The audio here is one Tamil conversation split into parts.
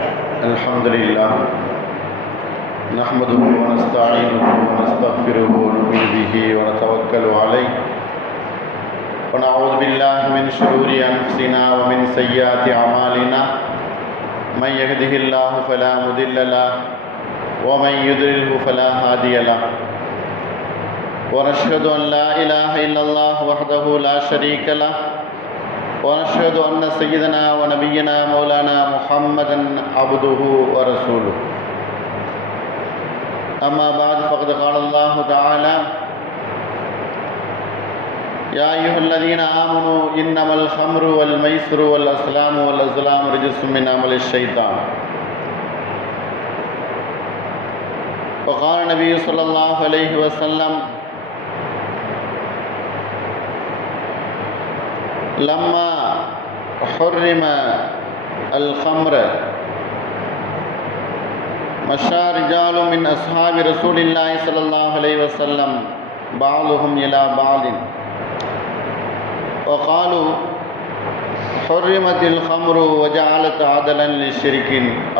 الحمد لله نحمده ونستعينه ونستغفره ونؤمن به ونتوكل عليه ونعوذ بالله من شرور أنفسنا ومن سيئات أعمالنا من يهده الله فلا مضل له ومن يضلله فلا هادي له ونشهد أن لا إله إلا الله وحده لا شريك له ونشهد أن سيدنا ونبينا مولانا محمدا عبده ورسوله أما بعد فقد قال الله تعالى يا أيها الذين آمنوا إنما الخمر والميسر والأزلام والأزلام رجس من عمل الشيطان وقال النبي صلى الله عليه وسلم لما حرم الخمر مشى رجال من أصحاب رسول الله صلى الله عليه وسلم بعضهم إلى بعض وقالوا حرمت الخمر وجعلت عدلا للشرك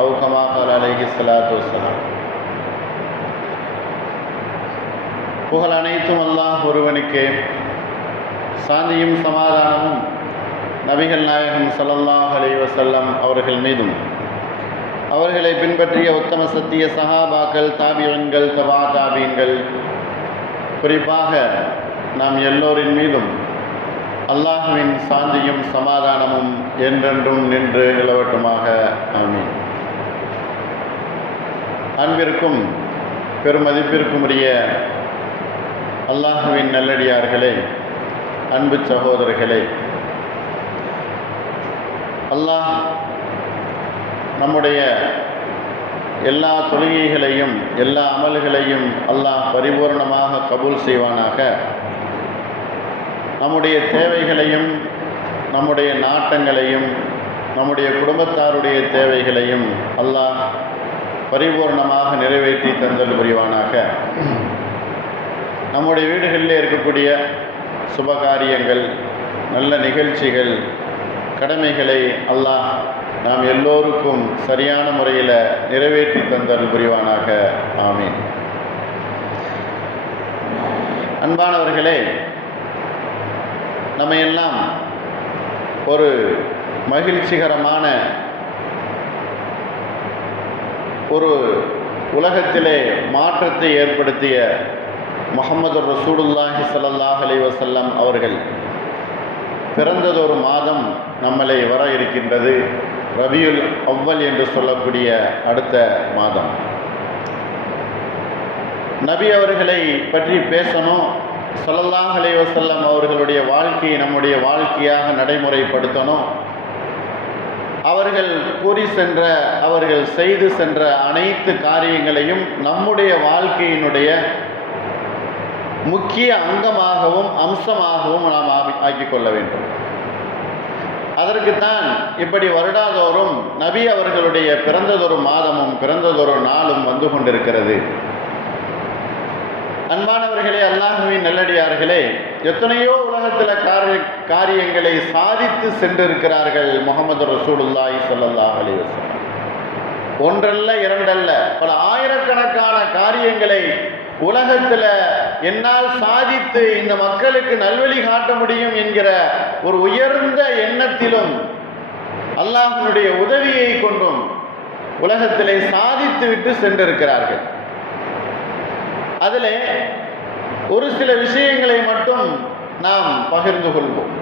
أو كما قال عليه الصلاة والسلام. புகழ் அனைத்தும் அல்லாஹ் ஒருவனுக்கே, சாந்தியும் சமாதானமும் நபிகள் நாயகம் ஸல்லல்லாஹு அலைஹி வஸல்லம் அவர்கள் மீதும் அவர்களை பின்பற்றிய உத்தம சத்திய சஹாபாக்கள், தாபியன்கள், தபா தாபீன்கள், குறிப்பாக நாம் எல்லோரின் மீதும் அல்லாஹ்வின் சாந்தியும் சமாதானமும் என்றென்றும் நின்று நிலவட்டுமாக. ஆமீன். அன்பிற்கும் பெருமதிப்பிற்கும் உரிய அல்லாஹ்வின் நல்லடியார்களே, அன்பு சகோதரர்களே, அல்லாஹ் நம்முடைய எல்லா தொழுகைகளையும் எல்லா அமல்களையும் அல்லாஹ் பரிபூர்ணமாக கபூல் செய்வானாக. நம்முடைய தேவைகளையும் நம்முடைய நாட்டங்களையும் நம்முடைய குடும்பத்தாருடைய தேவைகளையும் அல்லாஹ் பரிபூர்ணமாக நிறைவேற்றி தந்தல் புரிவானாக. நம்முடைய வீடுகளில் இருக்கக்கூடிய சுபகாரியங்கள், நல்ல நிகழ்ச்சிகள், கடமைகளை அல்லாஹ் நாம் எல்லோருக்கும் சரியான முறையில் நிறைவேற்றி தந்தல் புரிவானாக. ஆமீன். அன்பானவர்களே, நம்ம எல்லாம் ஒரு மகிழ்ச்சிகரமான ஒரு உலகத்திலே மாற்றத்தை ஏற்படுத்திய முஹம்மது ரசூலுல்லாஹி ஸல்லல்லாஹு அலைஹி வஸல்லம் அவர்கள் பிறந்ததொரு மாதம் நம்மளை வர இருக்கின்றது. ரபியுல் அவ்வல் என்று சொல்லக்கூடிய அடுத்த மாதம். நபி அவர்களை பற்றி பேசணும், ஸல்லல்லாஹு அலைஹி வஸல்லம் அவர்களுடைய வாழ்க்கையை நம்முடைய வாழ்க்கையாக நடைமுறைப்படுத்தணும். அவர்கள் கூறி சென்ற, அவர்கள் செய்து சென்ற அனைத்து காரியங்களையும் நம்முடைய வாழ்க்கையினுடைய முக்கிய அங்கமாகவும் அம்சமாகவும் நாம் ஆக்கிக்கொள்ள வேண்டும். அதற்குத்தான் இப்படி வருடாதோறும் நபி அவர்களுடைய பிறந்ததொரு மாதமும் பிறந்ததொரு நாளும் வந்து கொண்டிருக்கிறது. அன்பானவர்களே, அல்லாஹ்வின் நல்லடியார்களே, எத்தனையோ உலகத்தில் காரியங்களை சாதித்து சென்றிருக்கிறார்கள் முஹம்மது ரசூலுல்லாஹி ஸல்லல்லாஹு அலைஹி வஸல்லம். ஒன்றல்ல இரண்டல்ல, பல ஆயிரக்கணக்கான காரியங்களை உலகத்தில் என்னால் சாதித்து இந்த மக்களுக்கு நல்வழி காட்ட முடியும் என்கிற ஒரு உயர்ந்த எண்ணத்திலும் அல்லாஹ்வினுடைய உதவியை கொண்டும் உலகத்திலே சாதித்து விட்டு சென்றிருக்கிறார்கள். அதில் ஒரு சில விஷயங்களை மட்டும் நாம் பகிர்ந்து கொள்வோம்.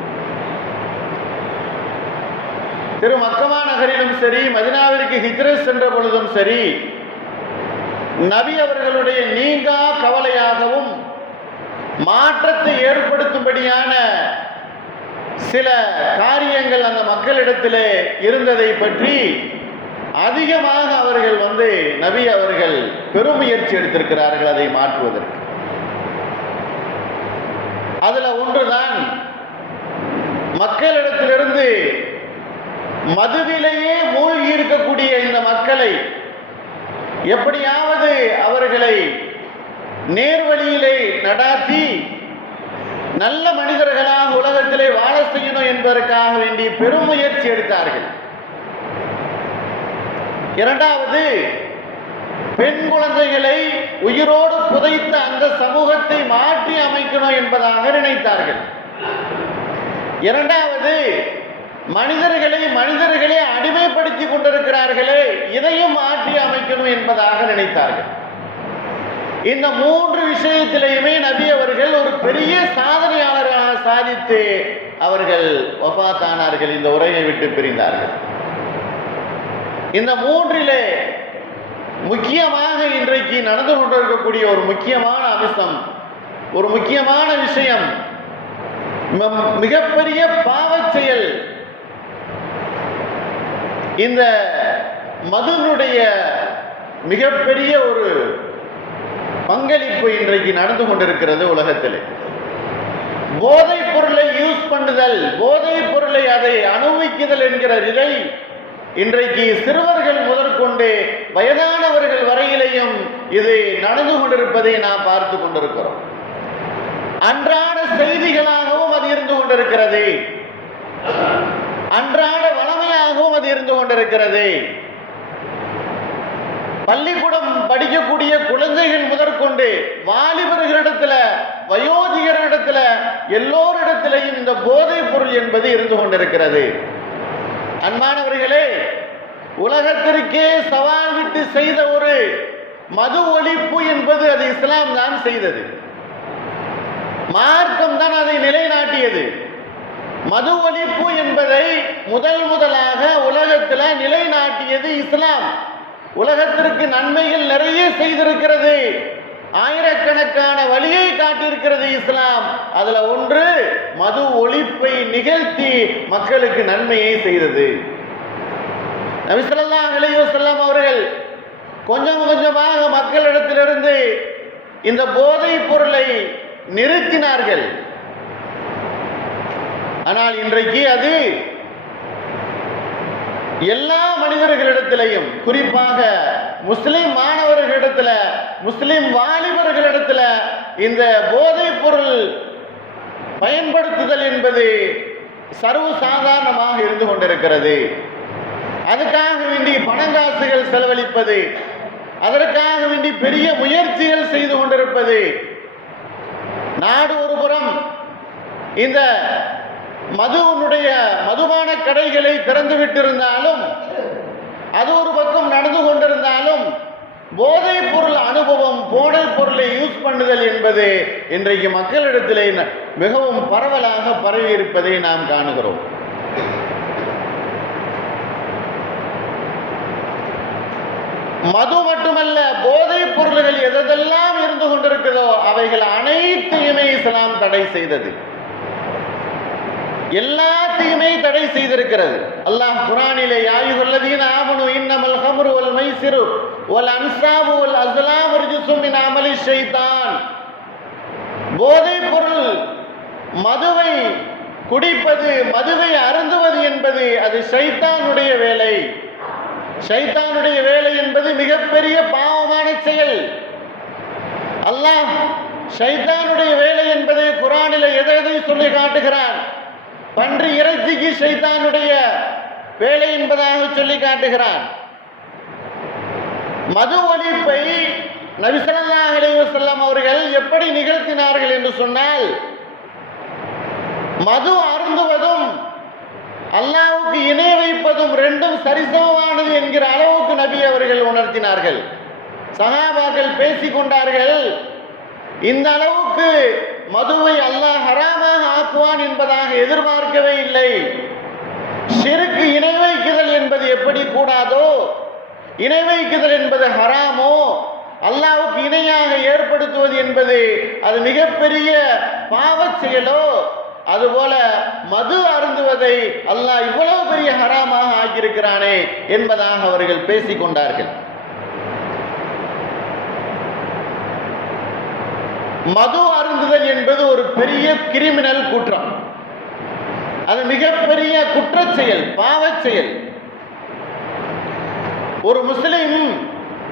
திரு மக்கமா நகரிலும் சரி, மதினாவிற்கு ஹிஜ்ரத் சென்ற பொழுதும் சரி, நபி அவர்களுடைய நீங்கா கவலையாகவும் மாற்றத்தை ஏற்படுத்தும்படியான சில காரியங்கள் அந்த மக்களிடத்திலே இருந்ததை பற்றி அதிகமாக அவர்கள் நபி அவர்கள் பெருமுயற்சி எடுத்திருக்கிறார்கள் அதை மாற்றுவதற்கு. அதில் ஒன்றுதான் மக்களிடத்திலிருந்து மதுவிலேயே மூழ்கி இருக்கக்கூடிய இந்த மக்களை எப்படியாவது அவர்களை நேர்வழியிலே நடாத்தி நல்ல மனிதர்களாக உலகத்திலே வாழ செய்யணும் என்பதற்காக வேண்டிய பெரும் முயற்சி எடுத்தார்கள். இரண்டாவது, பெண் குழந்தைகளை உயிரோடு புதைத்த அந்த சமூகத்தை மாற்றி அமைக்கணும் என்பதாக நினைத்தார்கள். இரண்டாவது, மனிதர்களை அடிமைப்படுத்தி கொண்டிருக்கிறார்களே, இதையும் மாற்றி அமைக்கணும் என்பதாக நினைத்தார்கள். இந்த மூன்று விஷயத்திலேயுமே நபி அவர்கள் ஒரு பெரிய சாதனையாளராக சாதித்து அவர்கள் வஃபாத்தானார்கள், இந்த உலகை விட்டு பிரிந்தார்கள். இந்த மூன்றிலே முக்கியமாக இன்றைக்கு நடந்து கொண்டிருக்கக்கூடிய ஒரு முக்கியமான அம்சம், ஒரு முக்கியமான விஷயம், மிகப்பெரிய பாவச் செயல், இந்த மதுனுடைய மிகப்பெரிய ஒரு பங்களிப்பு இன்றைக்கு நடந்து கொண்டிருக்கிறது உலகத்தில். போதைப் பொருளை யூஸ் பண்ணுதல், போதைப் பொருளை அதை அனுபவிக்குதல் என்கிற நிலை இன்றைக்கு சிறுவர்கள் முதற்கொண்டு வயதானவர்கள் வரையிலையும் இது நடந்து கொண்டிருப்பதை நாம் பார்த்து கொண்டிருக்கிறோம். அன்றாட செய்திகளாகவும் அது இருந்து கொண்டிருக்கிறது, அன்றாட வளமையாகவும் அது இருந்து கொண்டிருக்கிறது. பள்ளிக்கூடம் படிக்கக்கூடிய குழந்தைகள் முதற்கொண்டு வாலிபர்களிடத்துல, வயோதிகர்களிடத்துல, எல்லோரிடத்திலையும் இந்த போதைப் பொருள் என்பது இருந்து கொண்டிருக்கிறது. அன்பானவர்களே, உலகத்திற்கே சவால் விட்டு செய்த ஒரு மது ஒழிப்பு என்பது அது இஸ்லாம் தான் செய்தது. மார்க்கம் தான் அதை நிலைநாட்டியது. மது ஒழிப்பு என்பதை முதலாக உலகத்தில் நிலைநாட்டியது இஸ்லாம். உலகத்திற்கு நன்மைகள் நிறைய செய்திருக்கிறது, ஆயிரக்கணக்கான வழியை காட்டியிருக்கிறது இஸ்லாம். அதுல ஒன்று மது ஒழிப்பை நிகழ்த்தி மக்களுக்கு நன்மையை செய்தது. நபி ஸல்லல்லாஹு அலைஹி வஸல்லம் அவர்கள் கொஞ்சம் கொஞ்சமாக மக்களிடத்திலிருந்து இந்த போதைப் பொருளை நிறுத்தினார்கள். ஆனால் இன்றைக்கு அது எல்லா மனிதர்களிடத்திலையும், குறிப்பாக முஸ்லிம் மாணவர்களிடத்தில், முஸ்லிம் வாலிபர்களிடத்தில் இந்த போதைப் பொருள் பயன்படுத்துதல் என்பது சர்வசாதாரணமாக இருந்து கொண்டிருக்கிறது. அதுக்காக வேண்டி பணங்காசுகள் செலவழிப்பது, அதற்காக வேண்டி பெரிய முயற்சிகள் செய்து கொண்டிருப்பது, நாடு ஒருபுறம் இந்த மதுபான கடைகளை திறந்து விட்டிருந்தாலும், அது ஒரு பக்கம் நடந்து கொண்டிருந்தாலும், போதைப் பொருள் அனுபவம், போதைப் பொருளை யூஸ் பண்ணுதல் என்பது இன்றைக்கு மக்களிடத்திலே மிகவும் பரவலாக பரவி இருப்பதை நாம் காணுகிறோம். மது மட்டுமல்ல, போதைப் பொருள்கள் எதெல்லாம் இருந்து கொண்டிருக்கிறதோ அவைகள் அனைத்தையுமே இஸ்லாம் தடை செய்தது, எல்லாத்தையுமே தடை செய்திருக்கிறது. அல்லாஹ் குர்ஆனிலே யா அய்யுஹல்லதீன ஆமனு இன்னமல் ஹம்ரு வல் மைசிரு வல் அன்சாபு வல் அஸ்லாமு ரிஜ்சும் மின் அமலி ஷைத்தான், போதைப் பொருள், மதுவை குடிப்பது, மதுவை அருந்துவது என்பது அது ஷைத்தானுடைய வேலை. ஷைத்தானுடைய வேலை என்பது மிகப்பெரிய பாவமான செயல். அல்லாஹ் ஷைத்தானுடைய வேலை என்பதை குர்ஆனிலே எதை சொல்லி காட்டுகிறான்? பன்றி இறைச்சிக்கு ஷைத்தானுடைய வேலை என்பதாக சொல்லி காட்டுகிறான். மது ஒழிப்பை நபி ஸல்லல்லாஹு அலைஹி வஸல்லம் அவர்கள் எப்படி நிகழ்த்தினார்கள் என்று சொன்னால், மது அருந்துவதும் அல்லாஹ்வுக்கு இணை வைப்பதும் ரெண்டும் சரிசமமானது என்கிற அளவுக்கு நபி அவர்கள் உணர்த்தினார்கள். சஹாபாக்கள் பேசிக்கொண்டார்கள், இந்த அளவுக்கு மதுவை அல்லாஹ் ஹராமாக ஆக்குவான் என்பதாக எதிர்பார்க்கவே இல்லை. ஷிர்க், இணை வைக்குதல் என்பது எப்படி கூடாதோ, இணை வைக்குதல் என்பது ஹராமோ, அல்லாஹ்வுக்கு இணையாக ஏற்படுத்துவது என்பது அது மிகப்பெரிய பாவச் செயலோ, அதுபோல மது அருந்துவதை அல்லாஹ் இவ்வளவு பெரிய ஹராமாக ஆக்கியிருக்கிறானே என்பதாக அவர்கள் பேசிக்கொண்டார்கள். மது அருந்துதல் என்பது ஒரு பெரிய கிரிமினல் குற்றம், அது மிகப்பெரிய குற்றச் செயல், பாவச் செயல். ஒரு முஸ்லிம்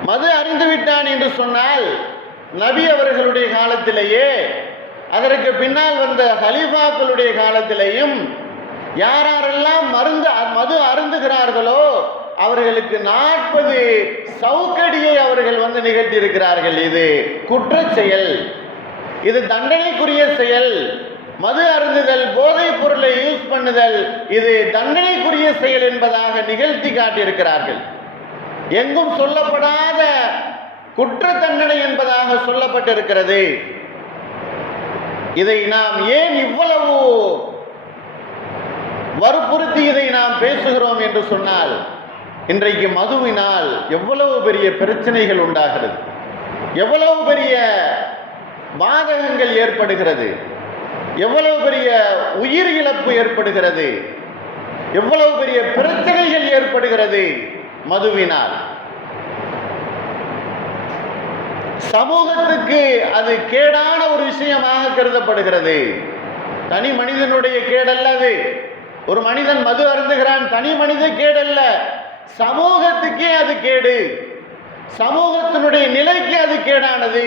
மது அருந்துவிட்டான் என்று சொன்னால், நபி அவர்களுடைய காலத்திலேயே, அதற்கு பின்னால் வந்த ஹலீஃபாக்களுடைய காலத்திலேயும் யாரெல்லாம் மது அருந்துகிறார்களோ அவர்களுக்கு 40 சவுக்கடியை அவர்கள் நிகழ்த்தி இருக்கிறார்கள். இது குற்றச் செயல், இது தண்டனைக்குரிய செயல். மது அருந்துதல், போதைப் பொருளை யூஸ் பண்ணுதல், இது தண்டனைக்குரிய செயல் என்பதாக நிகழ்த்தி காட்டியிருக்கிறார்கள். எங்கும் சொல்லப்படாத குற்ற தண்டனை என்பதாக சொல்லப்பட்டிருக்கிறது. இதை நாம் ஏன் இவ்வளவு வற்புறுத்தி இதை நாம் பேசுகிறோம் என்று சொன்னால், இன்றைக்கு மதுவினால் எவ்வளவு பெரிய பிரச்சனைகள் உண்டாகிறது, எவ்வளவு பெரிய பாதகங்கள் ஏற்படுகிறது, எவ்வளவு பெரிய உயிர் இழப்பு ஏற்படுகிறது, எவ்வளவு பெரிய பிரச்சனைகள் ஏற்படுகிறது மதுவினால். சமூகத்துக்கு அது கேடான ஒரு விஷயமாக கருதப்படுகிறது. தனி மனிதனுடைய கேடல்ல அது. ஒரு மனிதன் மது அருந்துகிறான், தனி மனித கேடல்ல, சமூகத்துக்கே அது கேடு, சமூகத்தினுடைய நிலைக்கு அது கேடானது,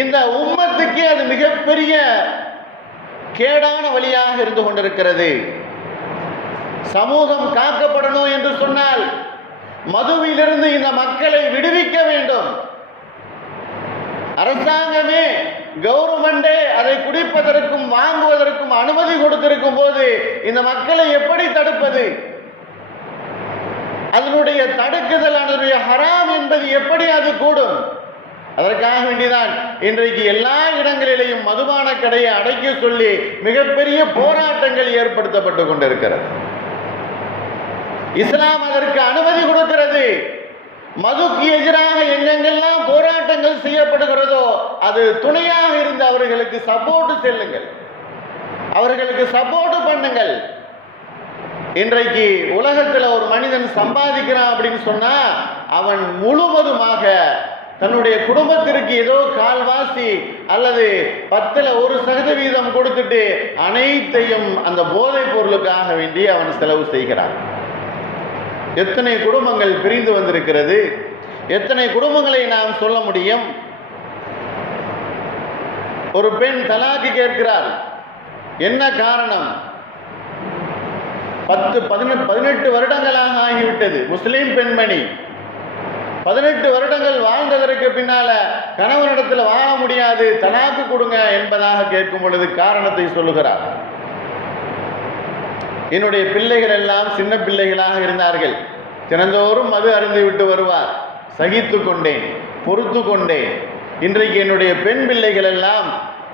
இந்த உம்மத்துக்கே அது மிகப்பெரிய கேடான வழியாக இருந்து கொண்டிருக்கிறது. சமூகம் காக்கப்படணும் என்று சொன்னால் மதுவிலிருந்து இந்த மக்களை விடுவிக்க வேண்டும். அரசாங்கமே, கவர்மெண்டே அதை குடிப்பதற்கும் வாங்குவதற்கும் அனுமதி கொடுத்திருக்கும் போது இந்த மக்களை எப்படி தடுப்பது? அதனுடைய தடுக்குதல், அதனுடைய ஹராம் என்பது எப்படி அது கூடும்? அதற்காக வேண்டிதான் இன்றைக்கு எல்லா இடங்களிலேயும் மதுபான கடையை அடைக்க சொல்லி மிகப்பெரிய போராட்டங்கள் ஏற்படுத்தப்பட்டு கொண்டிருக்கிறது. இஸ்லாம் அதற்கு அனுமதி கொடுக்கிறது. மதுக்கு எதிராக எங்கெங்கெல்லாம் போராட்டங்கள் செய்யப்படுகிறதோ அது துணையாக இருந்து அவர்களுக்கு சப்போர்ட் செல்லுங்கள், அவர்களுக்கு சப்போர்ட் பண்ணுங்கள். இன்றைக்கு உலகத்தில் ஒரு மனிதன் சம்பாதிக்கிறான் அப்படின்னு சொன்னா அவன் முழுவதுமாக தன்னுடைய குடும்பத்திற்கு ஏதோ கால்வாசி அல்லது 10% கொடுத்துட்டு அனைத்தையும் அந்த போதைப் பொருளுக்காக வேண்டி அவன் செலவு செய்கிறான். எத்தனை குடும்பங்கள் பிரிந்து வந்திருக்கிறது, எத்தனை குடும்பங்களை நாம் சொல்ல முடியும்? ஒரு பெண் தலாக்கு கேட்கிறார். என்ன காரணம்? 18 வருடங்களாக ஆகிவிட்டது. முஸ்லிம் பெண்மணி 18 வருடங்கள் வாழ்ந்ததற்கு பின்னால கணவனிடத்தில் வாழ முடியாது, தலாக்கு கொடுங்க என்பதாக கேட்கும் பொழுது காரணத்தை சொல்லுகிறார். என்னுடைய பிள்ளைகள் எல்லாம் சின்ன பிள்ளைகளாக இருந்தார்கள், தினந்தோறும் மது அருந்தி விட்டு வருவார், சகித்து கொண்டேன், பொறுத்து கொண்டேன். இன்றைக்கு என்னுடைய பெண் பிள்ளைகள் எல்லாம்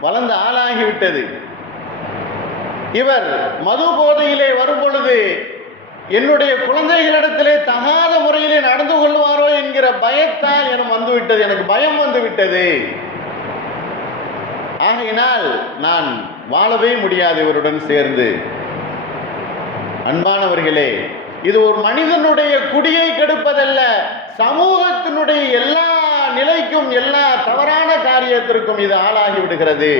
வளர்ந்து ஆளாகிவிட்டது. இவர் மது போதையிலே வரும் பொழுது என்னுடைய குழந்தைகளிடத்திலே தகாத முறையிலே நடந்து கொள்வாரோ என்கிற பயத்தால் எனக்கு வந்துவிட்டது, எனக்கு பயம் வந்துவிட்டது. ஆகையினால் நான் வாழவே முடியாது இவருடன் சேர்ந்து. அன்பானவர்களே, இது ஒரு மனிதனுடைய குடியை கெடுப்பதல்ல, சமூகத்தினுடைய எல்லா நிலைக்கும் எல்லா தவறான காரியத்திற்கும் இது ஆளாகி விடுகிறது.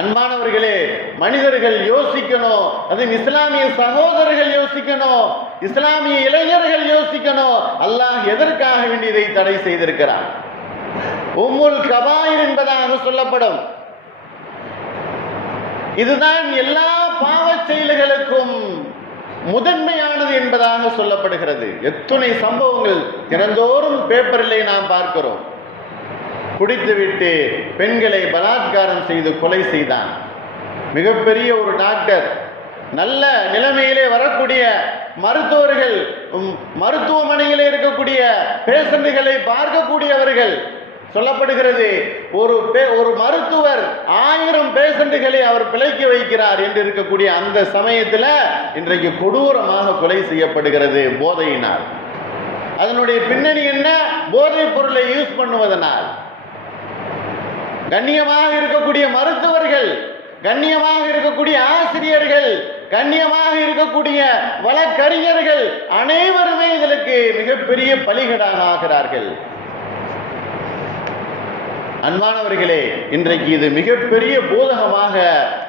அன்பானவர்களே, மனிதர்கள் யோசிக்கணும், அது இஸ்லாமிய சகோதரர்கள் யோசிக்கணும், இஸ்லாமிய இளைஞர்கள் யோசிக்கணும். அல்லாஹ் எதற்காக வேண்டி இதை தடை செய்திருக்கிறார்? உம்முல் கபாயிர் என்பதாக சொல்லப்படும். இதுதான் எல்லா பாவ செயல்களுக்கும் முதன்மையானது என்பதாக சொல்லப்படுகிறது. எத்தனை சம்பவங்கள் தினந்தோறும் பேப்பரிலே நாம் பார்க்கிறோம். குடித்துவிட்டு பெண்களை பலாத்காரம் செய்து கொலை செய்தான். மிகப்பெரிய ஒரு டாக்டர், நல்ல நிலைமையிலே வரக்கூடிய மருத்துவர்கள், மருத்துவமனையிலே இருக்கக்கூடிய பேஷண்ட்களை பார்க்கக்கூடியவர்கள், சொல்லப்படுகிறது ஒரு மருத்துவர் 1000 பேஷண்ட்களை அவர் பிழைக்க வைக்கிறார் என்று இருக்கக்கூடிய அந்த சமயத்தில் இன்றைக்கு கொடூரமாக கொலை செய்யப்படுகிறது போதையினால். அதனுடைய பின்னணி என்ன? போதைப் பொருளை யூஸ் பண்ணுவதனால். கண்ணியமாக இருக்கக்கூடிய மருத்துவர்கள், கண்ணியமாக இருக்கக்கூடிய ஆசிரியர்கள், கண்ணியமாக இருக்கக்கூடிய வழக்கறிஞர்கள் அனைவருமே இதற்கு மிகப்பெரிய பலிகடாக ஆகிறார்கள். அன்பானவர்களே, இன்றைக்கு இது மிகப்பெரிய போதகமாக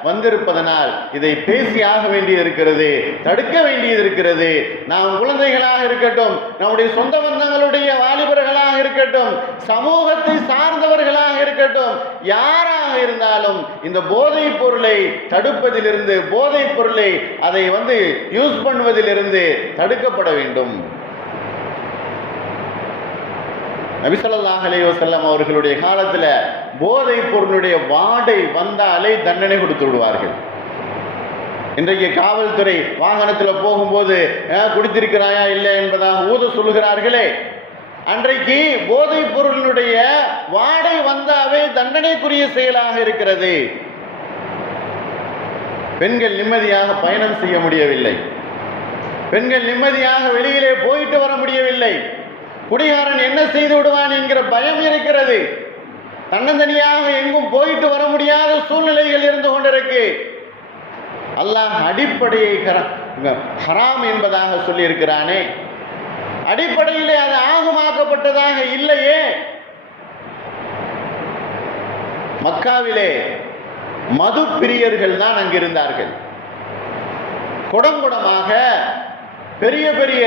வந்திருப்பதனால் இதை பேசியாக வேண்டியது இருக்கிறது, தடுக்க வேண்டியது இருக்கிறது. நாம் குழந்தைகளாக இருக்கட்டும், நம்முடைய சொந்த பந்தங்களுடைய வாலிபர்களாக இருக்கட்டும், சமூகத்தை சார்ந்தவர்களாக இருக்கட்டும், யாராக இருந்தாலும் இந்த போதைப் பொருளை தடுப்பதிலிருந்து, போதைப் பொருளை அதை யூஸ் பண்ணுவதிலிருந்து தடுக்கப்பட வேண்டும். நபி ஸல்லல்லாஹு அலைஹி வஸல்லம் அவர்களுடைய காலத்தில் போதைப் பொருளுடைய வாடை வந்தாலே தண்டனை கொடுத்து விடுவார்கள். இன்றைக்கு காவல்துறை வாகனத்தில் போகும்போது குடித்திருக்கிறாயா இல்லை என்பதாக ஊத சொல்லுகிறார்களே, அன்றைக்கு போதைப் பொருளினுடைய வாடை வந்தாவே தண்டனைக்குரிய செயலாக இருக்கிறது. பெண்கள் நிம்மதியாக பயணம் செய்ய முடியவில்லை, பெண்கள் நிம்மதியாக வெளியிலே போயிட்டு வர முடியவில்லை. குடிகாரன் என்ன செய்து விடுவான் என்கிற பயம் இருக்கிறது. தன்னந்தனியாக எங்கும் போயிட்டு வர முடியாத சூழ்நிலைகள் இருந்து கொண்டிருக்கு. அல்லாஹ் அடிப்படையை ஹராம் என்பதாக சொல்லி இருக்கிறானே, அடிப்படையிலே அது ஆகமாக்கப்பட்டதாக இல்லையே. மக்காவிலே மது பிரியர்கள் தான் அங்கிருந்தார்கள். குடங்குடமாக பெரிய பெரிய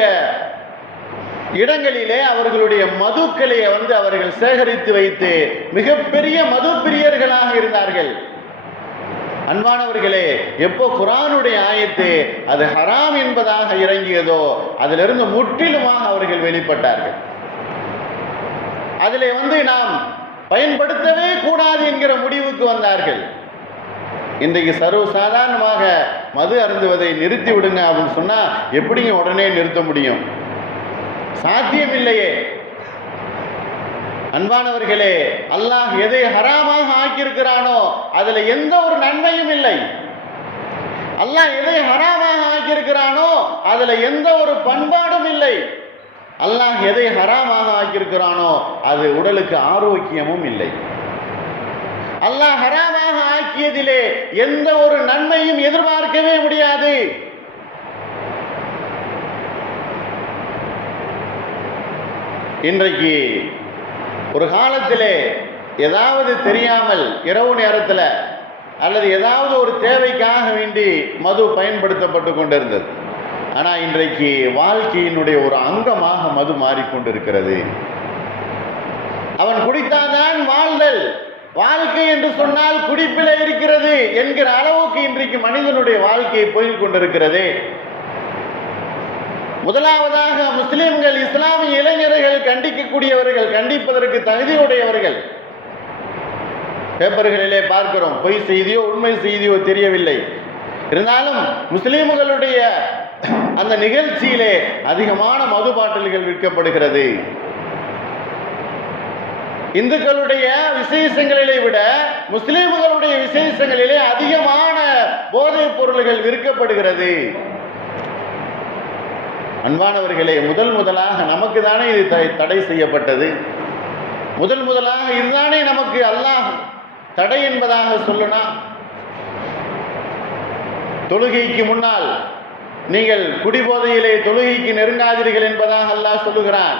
இடங்களிலே அவர்களுடைய மதுக்களை அவர்கள் சேகரித்து வைத்து மிகப்பெரிய மது பிரியர்களாக இருந்தார்கள். அன்பானவர்களே, எப்போ குர்ஆனுடைய ஆயத்து அது ஹராம் என்பதாக இறங்கியதோ அதிலிருந்து முற்றிலுமாக அவர்கள் வெளிப்பட்டார்கள். அதிலே நாம் பயன்படுத்தவே கூடாது என்கிற முடிவுக்கு வந்தார்கள். இன்றைக்கு சர்வசாதாரணமாக மது அருந்துவதை நிறுத்தி விடுங்க அப்படின்னு சொன்னா எப்படிங்க உடனே நிறுத்த முடியும்? சாத்தியம் இல்லையே. அன்பானவர்களே, அல்லாஹ் எதை ஹராமாக ஆக்கியிருக்கிறானோ அதுல எந்த ஒரு நன்மையும் இல்லை. அல்லாஹ் எதை ஹராமாக ஆக்கியிருக்கிறானோ அதுல எந்த ஒரு பண்பாடும் இல்லை. அல்லாஹ் எதை ஹராமாக ஆக்கியிருக்கிறானோ அது உடலுக்கு ஆரோக்கியமும் இல்லை. அல்லாஹ் ஹராமாக ஆக்கியதிலே எந்த ஒரு நன்மையும் எதிர்பார்க்கவே முடியாது. இன்றைக்கு ஒரு காலத்திலே ஏதாவது தெரியாமல் இரவு நேரத்தில் அல்லது ஏதாவது ஒரு தேவைக்காக வேண்டி மது பயன்படுத்தப்பட்டு கொண்டிருந்தது. ஆனால் இன்றைக்கு வாழ்க்கையினுடைய ஒரு அங்கமாக மது மாறிக்கொண்டிருக்கிறது. அவன் குடித்தாதான் வாழ்தல், வாழ்க்கை என்று சொன்னால் குடிப்பில இருக்கிறது என்கிற அளவுக்கு இன்றைக்கு மனிதனுடைய வாழ்க்கை போய் கொண்டிருக்கிறது. முதலாவதாக முஸ்லிம்கள், இஸ்லாமிய இளைஞர்கள் கண்டிக்கக்கூடியவர்கள், கண்டிப்பதற்கு தகுதியுடையவர்கள். பேப்பர்களிலே பார்க்கிறோம், பொய் செய்தியோ உண்மை செய்தியோ தெரியவில்லை. இருந்தாலும் முஸ்லிம்களுடைய அந்த நிகழ்ச்சியிலே அதிகமான மது பாட்டில்கள் விற்கப்படுகிறது. இந்துக்களுடைய விசேஷங்களிலே விட முஸ்லிம்களுடைய விசேஷங்களிலே அதிகமான போதைப் பொருள்கள் விற்கப்படுகிறது. அன்பானவர்களே, முதலாக நமக்கு தானே இது தடை செய்யப்பட்டது. முதலாக இதுதானே நமக்கு அல்லாஹ் தடை என்பதாக சொல்லணும். தொழுகைக்கு முன்னால் நீங்கள் குடிபோதையிலே தொழுகைக்கு நெருங்காதீர்கள் என்பதாக அல்லாஹ் சொல்லுகிறான்.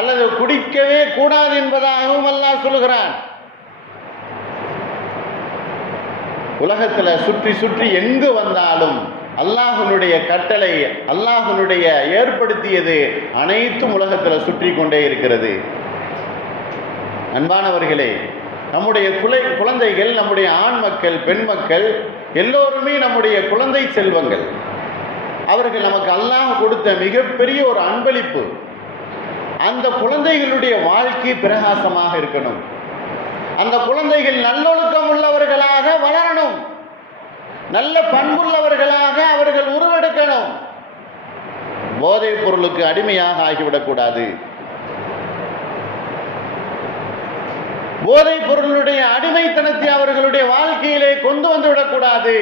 அல்லது குடிக்கவே கூடாது என்பதாகவும் அல்லாஹ் சொல்லுகிறான். உலகத்தில் சுற்றி சுற்றி எங்கு வந்தாலும் அல்லாஹ்வுடைய கட்டளை, அல்லாஹ்வுடைய ஏற்படுத்தியது அனைத்தும் உலகத்தில் சுற்றி கொண்டே இருக்கிறது. அன்பானவர்களே, நம்முடைய குழந்தைகள், நம்முடைய ஆண் மக்கள், பெண் மக்கள் எல்லோருமே நம்முடைய குழந்தை செல்வங்கள். அவர்கள் நமக்கு அல்லாஹ் கொடுத்த மிகப்பெரிய ஒரு அன்பளிப்பு. அந்த குழந்தைகளுடைய வாழ்க்கை பிரகாசமாக இருக்கணும். அந்த குழந்தைகள் நல்லொழுக்கம் உள்ளவர்களாக வளரணும், நல்ல பண்புள்ளவர்களாக அவர்கள் உருவெடுக்கணும். போதைப் பொருளுக்கு அடிமையாக ஆகிவிடக்கூடாது. போதைப் பொருளுடைய அடிமைத்தனத்தை அவர்களுடைய வாழ்க்கையிலே கொண்டு வந்து விடக்கூடாது.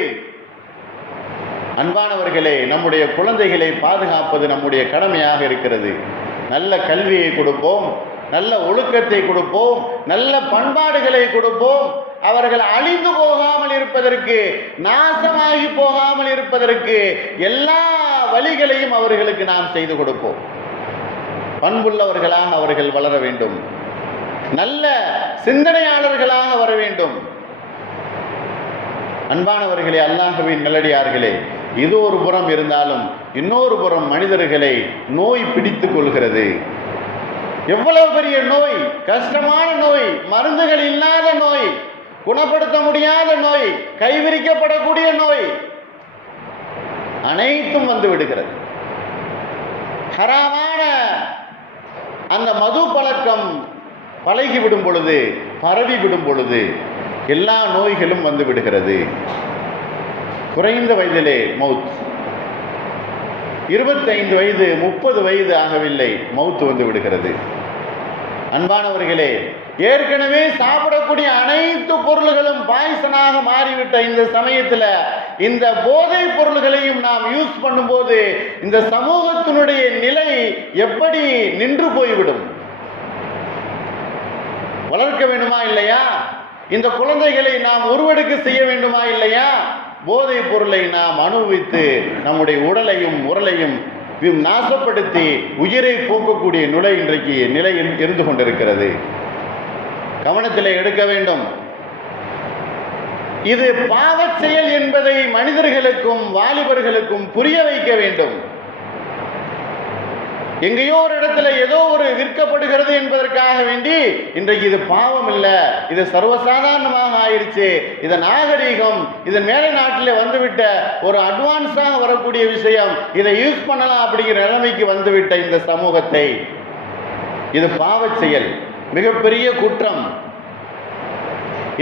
அன்பானவர்களே, நம்முடைய குழந்தைகளை பாதுகாப்பது நம்முடைய கடமையாக இருக்கிறது. நல்ல கல்வியை கொடுப்போம், நல்ல ஒழுக்கத்தை கொடுப்போம், நல்ல பண்பாடுகளை கொடுப்போம். அவர்கள் அழிந்து போகாமல் இருப்பதற்கு, நாசமாகி போகாமல் இருப்பதற்கு எல்லா வழிகளையும் அவர்களுக்கு நாம் செய்து கொடுப்போம். பண்புள்ளவர்களாக அவர்கள் வளர வேண்டும். நல்ல சிந்தனையாளர்களாக வர வேண்டும். அன்பானவர்களே, அல்லாஹ்வின் நல்லடியார்களே, இது ஒரு புறம் இருந்தாலும் இன்னொரு புறம் மனிதர்களை நோய் பிடித்து கொள்கிறது. எவ்வளவு பெரிய நோய், கஷ்டமான நோய், மருந்துகள் இல்லாத நோய், குணப்படுத்த முடியாத நோய், கைவிரிக்கப்படக்கூடிய நோய், அனைத்தும் வந்து விடுகிறது. ஹராமான அந்த மது பழக்கம் பழகிவிடும் பொழுது, பரவி விடும் பொழுது எல்லா நோய்களும் வந்து விடுகிறது. குறைந்த வயதிலே மவுத், 25 வயது 30 வயது ஆகவில்லை, மவுத் வந்து விடுகிறது. அன்பானவர்களே, ஏற்கனவே சாப்பிடக்கூடிய அனைத்து பொருள்களும் பாய்சனாக மாறிவிட்ட இந்த சமயத்தில் இந்த போதைப் பொருள்களையும் நாம் யூஸ் பண்ணும்போது இந்த சமூகத்தினுடைய நிலை எப்படி நின்று போய்விடும்? வளர்க்க வேண்டுமா இல்லையா? இந்த குழந்தைகளை நாம் உருவெடுக்க செய்ய வேண்டுமா இல்லையா? போதைப் பொருளை நாம் அனுபவித்து நம்முடைய உடலையும் உரலையும் நாசப்படுத்தி உயிரை போக்கக்கூடிய நிலை இருந்து கொண்டிருக்கிறது. கவனத்தில் எடுக்க வேண்டும். இது பாவச் செயல் என்பதை மனிதர்களுக்கும் வாலிபர்களுக்கும் புரிய வைக்க வேண்டும். எங்கேயோ ஒரு இடத்துல ஏதோ ஒரு விற்கப்படுகிறது என்பதற்காக வேண்டி இன்றைக்கு இது பாவம் இல்லை, இது சர்வசாதாரணமாக ஆயிடுச்சு, இது நாகரீகம், இது மேலை நாட்டில் வந்துவிட்ட ஒரு அட்வான்ஸாக வரக்கூடிய விஷயம், இதை யூஸ் பண்ணலாம் அப்படிங்கிற நிலைமைக்கு வந்துவிட்ட இந்த சமூகத்தை, இது பாவச் செயல், மிகப்பெரிய குற்றம்.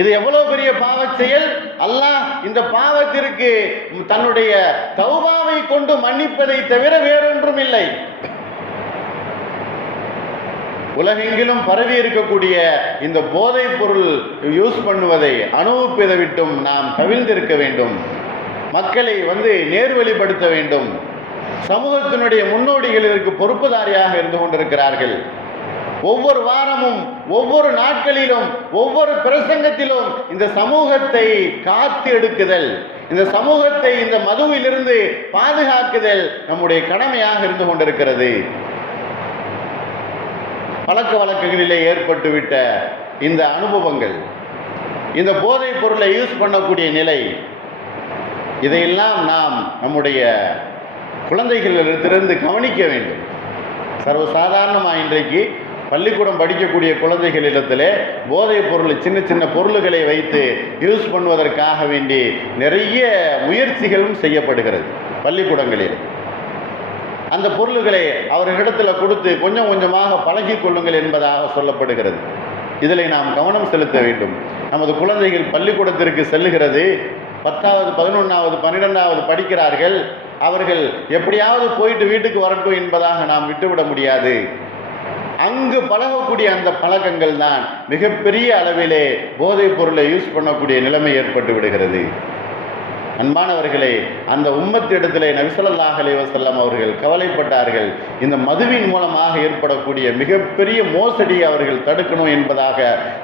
இது எவ்வளவு பெரிய பாவச் செயல்! அல்லாஹ் இந்த பாவத்திற்கு தன்னுடைய தௌபாவை கொண்டு மன்னிப்பதை தவிர வேறொன்றும் இல்லை. உலகெங்கிலும் பரவி இருக்கக்கூடிய இந்த போதைப் பொருள் யூஸ் பண்ணுவதை அனுபவிப்பதை விட்டும் நாம் கவிழ்ந்திருக்க வேண்டும். மக்களை நேர்வழிப்படுத்த வேண்டும். சமூகத்தினுடைய முன்னோடிகள் இதற்கு பொறுப்புதாரியாக இருந்து கொண்டிருக்கிறார்கள். ஒவ்வொரு வாரமும் ஒவ்வொரு நாட்களிலும் ஒவ்வொரு பிரசங்கத்திலும் இந்த சமூகத்தை காத்து எடுக்குதல், இந்த சமூகத்தை இந்த மதுவிலிருந்து பாதுகாக்குதல் நம்முடைய கடமையாக இருந்து கொண்டிருக்கிறது. பழக்க வழக்கங்களிலே ஏற்பட்டுவிட்ட இந்த அனுபவங்கள், இந்த போதைப் பொருளை யூஸ் பண்ணக்கூடிய நிலை, இதையெல்லாம் நாம் நம்முடைய குழந்தைகளிடத்திலிருந்து கவனிக்க வேண்டும். சர்வசாதாரணமாக இன்றைக்கு பள்ளிக்கூடம் படிக்கக்கூடிய குழந்தைகளிடத்திலே போதைப் பொருள், சின்ன சின்ன பொருள்களை வைத்து யூஸ் பண்ணுவதற்காக வேண்டி நிறைய முயற்சிகளும் செய்யப்படுகிறது. பள்ளிக்கூடங்களில் அந்த பொருள்களை அவர்களிடத்தில் கொடுத்து கொஞ்சம் கொஞ்சமாக பழகி கொள்ளுங்கள் என்பதாக சொல்லப்படுகிறது. இதில் நாம் கவனம் செலுத்த வேண்டும். நமது குழந்தைகள் பள்ளிக்கூடத்திற்கு செல்லுகிறது, 10வது 11வது 12வது படிக்கிறார்கள். அவர்கள் எப்படியாவது போயிட்டு வீட்டுக்கு வரட்டும் என்பதாக நாம் விட்டுவிட முடியாது. அங்கு பழகக்கூடிய அந்த பழக்கங்கள் தான் மிகப்பெரிய அளவிலே போதைப் பொருளை யூஸ் பண்ணக்கூடிய நிலைமை ஏற்பட்டு விடுகிறது. அன்பானவர்களே, அந்த உம்மத்திடத்திலே நபி ஸல்லல்லாஹு அலைஹி வஸல்லம் அவர்கள் கவலைப்பட்டார்கள். இந்த மதுவின் மூலமாக ஏற்படக்கூடிய மிகப்பெரிய மோசடியை அவர்கள் தடுக்கணும் என்பதாக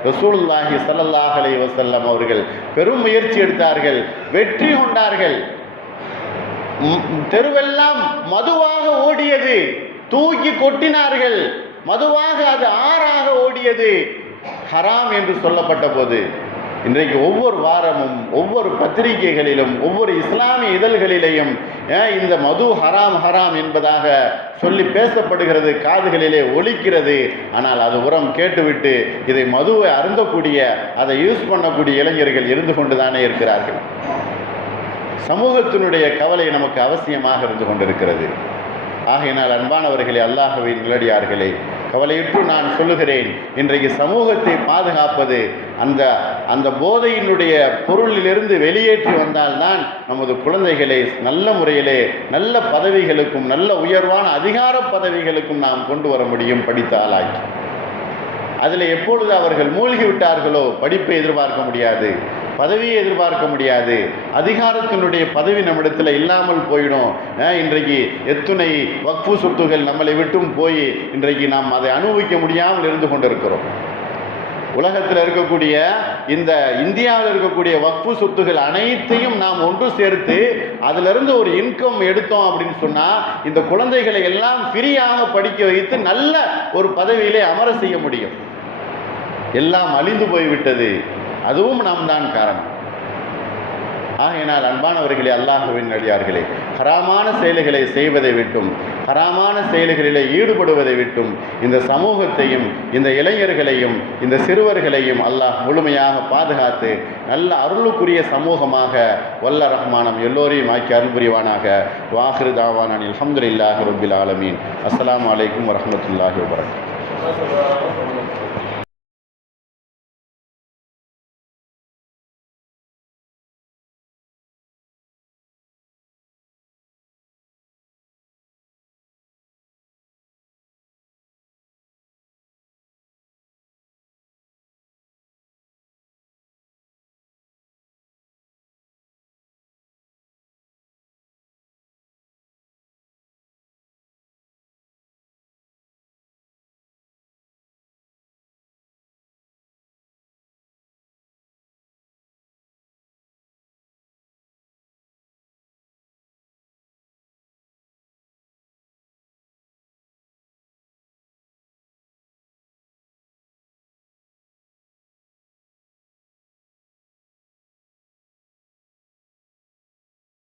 ரசூலுல்லாஹி ஸல்லல்லாஹு அலைஹி வஸல்லம் அவர்கள் பெரும் முயற்சி எடுத்தார்கள், வெற்றி கொண்டார்கள். தெருவெல்லாம் மதுவாக ஓடியது, தூக்கி கொட்டினார்கள். மதுவாக அது ஆறாக ஓடியது. ஹராம் என்று சொல்லப்பட்ட போது இன்றைக்கு ஒவ்வொரு வாரமும் ஒவ்வொரு பத்திரிகைகளிலும் ஒவ்வொரு இஸ்லாமிய இதழ்களிலேயும் இந்த மது ஹராம் ஹராம் என்பதாக சொல்லி பேசப்படுகிறது, காதுகளிலே ஒலிக்கிறது. ஆனால் அது உரம் கேட்டுவிட்டு இதை மதுவை அருந்தக்கூடிய, அதை யூஸ் பண்ணக்கூடிய இளைஞர்கள் இருந்து கொண்டுதானே இருக்கிறார்கள். சமூகத்தினுடைய கவலை நமக்கு அவசியமாக இருந்து கொண்டிருக்கிறது. ஆகையினால் அன்பானவர்களே, அல்லாஹ்வின் நல்லடியார்களே, கவலையுற்று நான் சொல்லுகிறேன், இன்றைக்கு சமூகத்தை பாதுகாப்பது அந்த போதையினுடைய பொருளிலிருந்து வெளியேற்றி வந்தால்தான் நமது குழந்தைகளை நல்ல முறையிலே நல்ல பதவிகளுக்கும் நல்ல உயர்வான அதிகார பதவிகளுக்கும் நாம் கொண்டு வர முடியும், படித்த ஆளாக்கி. அதில் எப்பொழுது அவர்கள் மூழ்கி விட்டார்களோ படிப்பை எதிர்பார்க்க முடியாது, பதவியை எதிர்பார்க்க முடியாது, அதிகாரத்தினுடைய பதவி நம்மிடத்தில் இல்லாமல் போயிடும். இன்றைக்கு எத்துணை வக்ஃபு சொத்துகள் நம்மளை விட்டும் போய் இன்றைக்கு நாம் அதை அனுபவிக்க முடியாமல் இருந்து கொண்டிருக்கிறோம். உலகத்தில் இருக்கக்கூடிய இந்த இந்தியாவில் இருக்கக்கூடிய வக்ஃபு சொத்துகள் அனைத்தையும் நாம் ஒன்று சேர்த்து அதிலிருந்து ஒரு இன்கம் எடுத்தோம் அப்படின்னு சொன்னால் இந்த குழந்தைகளை எல்லாம் ஃப்ரீயாக படிக்க வைத்து நல்ல ஒரு பதவியிலே அமர செய்ய முடியும். எல்லாம் அழிந்து போய்விட்டது, அதுவும் நாம் தான் காரணம். ஆகையினால் அன்பானவர்களே, அல்லாஹ்வின் அடியார்களே, ஹராமான செயல்களை செய்வதை விட்டும் ஹராமான செயல்களிலே ஈடுபடுவதை விட்டும் இந்த சமூகத்தையும் இந்த இளைஞர்களையும் இந்த சிறுவர்களையும் அல்லாஹ் முழுமையாக பாதுகாத்து நல்ல அருளுக்குரிய சமூகமாக வல்ல ரஹ்மானம் எல்லோரையும் ஆக்கி அருள் புரிவானாக. வாஹிரு தாவானான் அல்ஹம்துலில்லாஹி ரப்பில் ஆலமீன். அஸ்ஸலாமு அலைக்கும் வரஹ்மத்துல்லாஹி வபரகாத்துஹு.